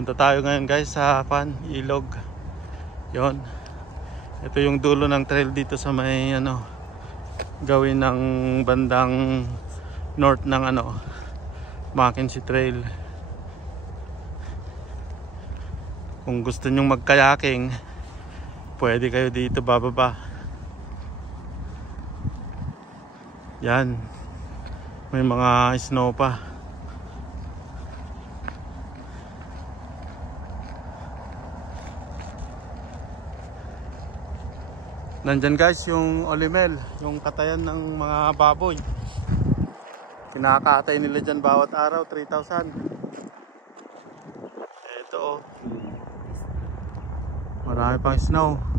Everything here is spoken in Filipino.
Punta tayo ngayon guys sa ilog. Yon. Ito yung dulo ng trail dito sa may gawin ng bandang north ng Mackenzie Trail. Kung gusto nyong mag-kayaking, pwede kayo dito bababa. Yan. May mga snow pa. Nandyan guys yung olimel, yung katayan ng mga baboy. Kinakatay nila dyan bawat araw, 3,000. Ito oh. Marami pang snow.